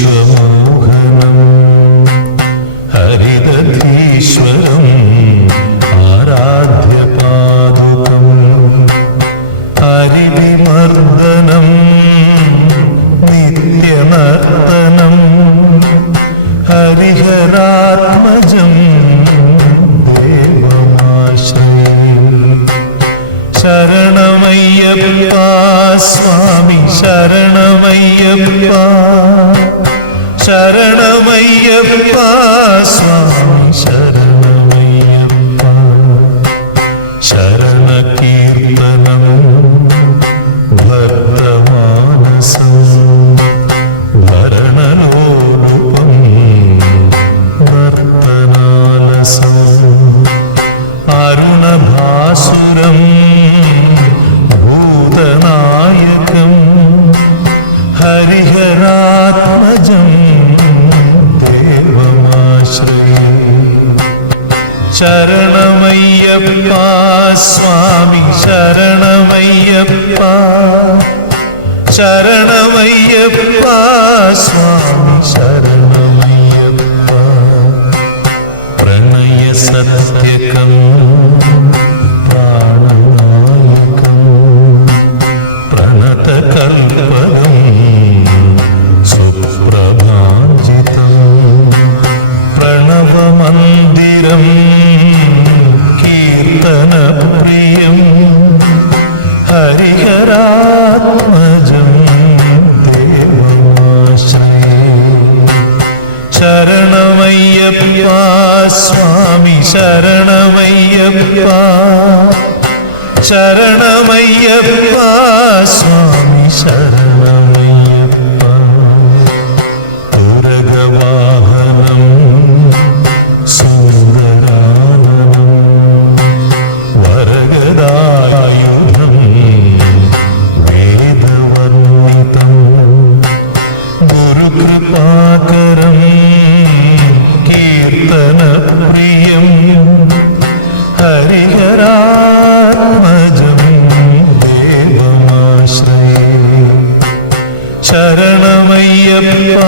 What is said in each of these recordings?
വിശ്വമോഹനം ഹരിദധീശ്വരം ആരാധ്യപാദുകം ഹരിവിമർദ്ദനം നിത്യനർത്തനം ഹരിഹരാത്മജം ശരണമയ്യപ്പ സ്വാമി ശരണമയ്യപ്പ ശരണമയ്യപ്പ സ്വാമി ശരണമയ്യപ്പ ശരണകീർത്തനം ഭദ്രമാനസം ഭരണലോലുപം നർത്തനാലസം അരുണഭാസുരം ഭൂതനായകം ഹരിഹരാത്മജം ദേവമാശ്രയേ ശരണമയ്യപ്പ സ്വാമി ശരണമയ്യപ്പ ശരണമയ്യപ്പ സ്വാമി ശരണമയ്യപ്പ പ്രണയസത്യകം പ്രാണനായകം പ്രണതകൽപകം സുപ്രഭാജിതം പ്രണവമന്ദിരം കീർത്തനപ്രിയം ഹരിഹരാത്മജം ദേവമാശ്രയേ ശരണമയ്യപ്പ സ്വാമി ശരണമയ്യപ്പ ശരണമയ്യപ്പ സ്വാമി ശരണമയ്യപ്പ തുരഗവാഹനം സുന്ദരാനനം വരഗദായുധം വേദവർണ്ണിതം ഗുരുകൃപാകരം കീർത്തനപ്രിയം ഹരിഹരാത്മജം ദേവമാശ്രയേ ശരണമയ്യപ്പ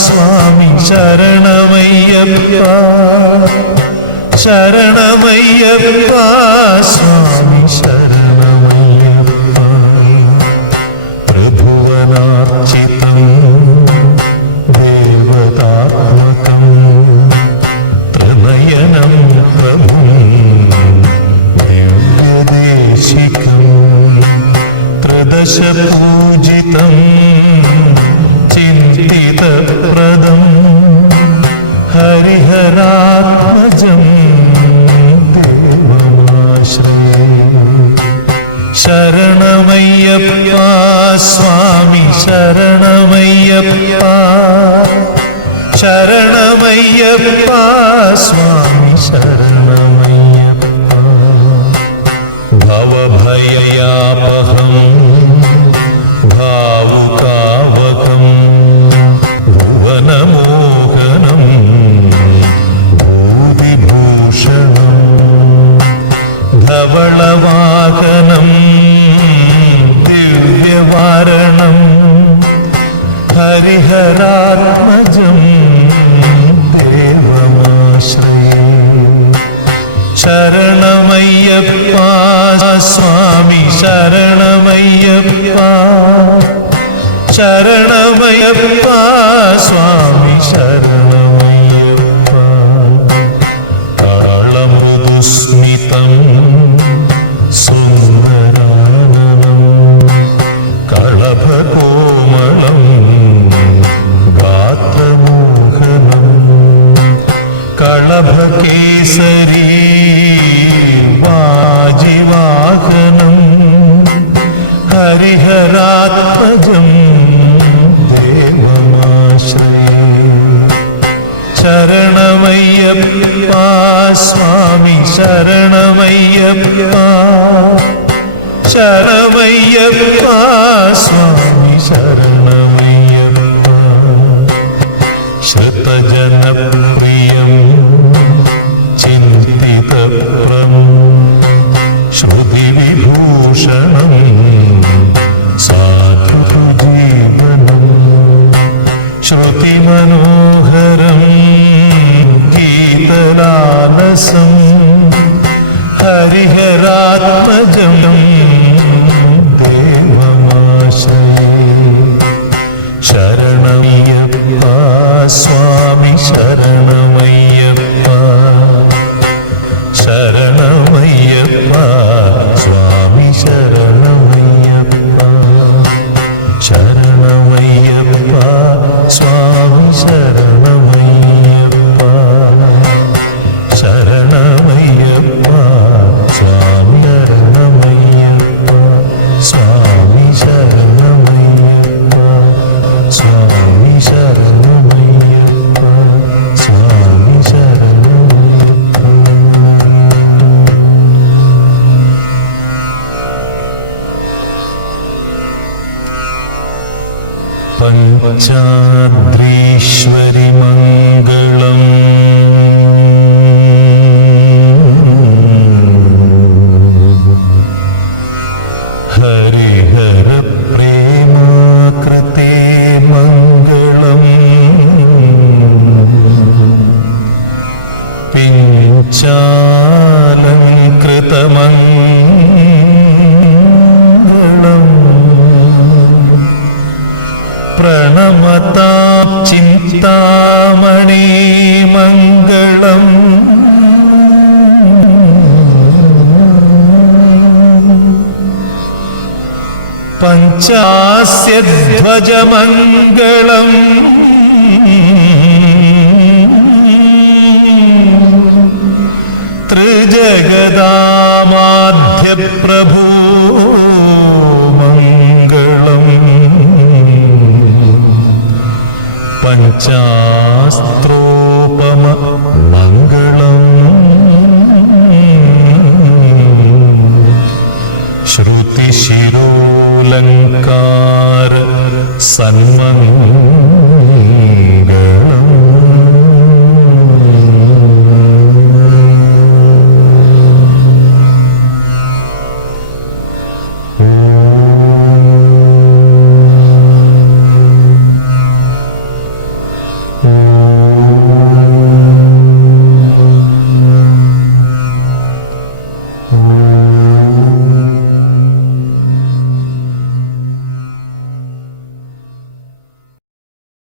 സ്വാമി ശരണമയ്യപ്പ ശരണമയ്യപ്പ സ്വാമി ശരണമയ്യപ്പ പ്രഭുവനാർച്ചിതം ദേവതാത്മകം ത്രിനയനം പ്രഭും ദിവ്യദേശികം ത്രിദശപൂജിതം ചിന്തിതപ്രദം ഹരിഹരാത്മജം ദേവമാശ്രയേ ശരണമയ്യപ്പ സ്വാമി ശരണമയ്യപ്പ ശരണമയ്യപ്പ സ്വാമി ശരണമയ്യപ്പ ഭവഭയയാപഹം ഭാവുകാവകം ഭുവനമോഹനം ഭൂതിഭൂഷണം ധവളവാഹനം ദിവ്യവാരണം ഹരിഹരാത്മജം ദേവമാശ്രയേ ശരണമയ്യപ്പ സ്വാമി ശരണമയ്യപ്പ ശരണമയ്യപ്പ സ്വാമി ശരണമയ്യപ്പ കാളമൃദുസ്മിതം സുന്ദരാനനം കളഭകോമളം ഗാത്രമോഹനം കളഭകേസരീ വാജിവാഹനം ഹരിഹരാത്മജം ദേവമാശ്രയേ ശരണമയ്യപ്പ സ്വാമി ശരണമയ്യപ്പ ശരണമയ്യപ്പ സ്വാമി ശരണമയ്യപ്പ ശ്രുതജനപ്രിയം ചിന്തിതപ്രം ശ്രുതിവിഭൂഷണം സാധുജീ പഞ്ചാദ്രീശ്വരി മംഗളം. ഹരിഹര പ്രേമാകൃതേ മംഗളം. പിഞ്ചാലംകൃതമംഗളം. പ്രണമതാം ചിന്താമണി മംഗളം. പഞ്ചാസ്യധ്വജമംഗളം. ത്രിജഗദാമാധ്യപ്രഭൂ മംഗളം. പഞ്ചാസ്ത്രോപമ മംഗളം. ശ്രുതിശിരോലങ്കാര സന്മംഗളം.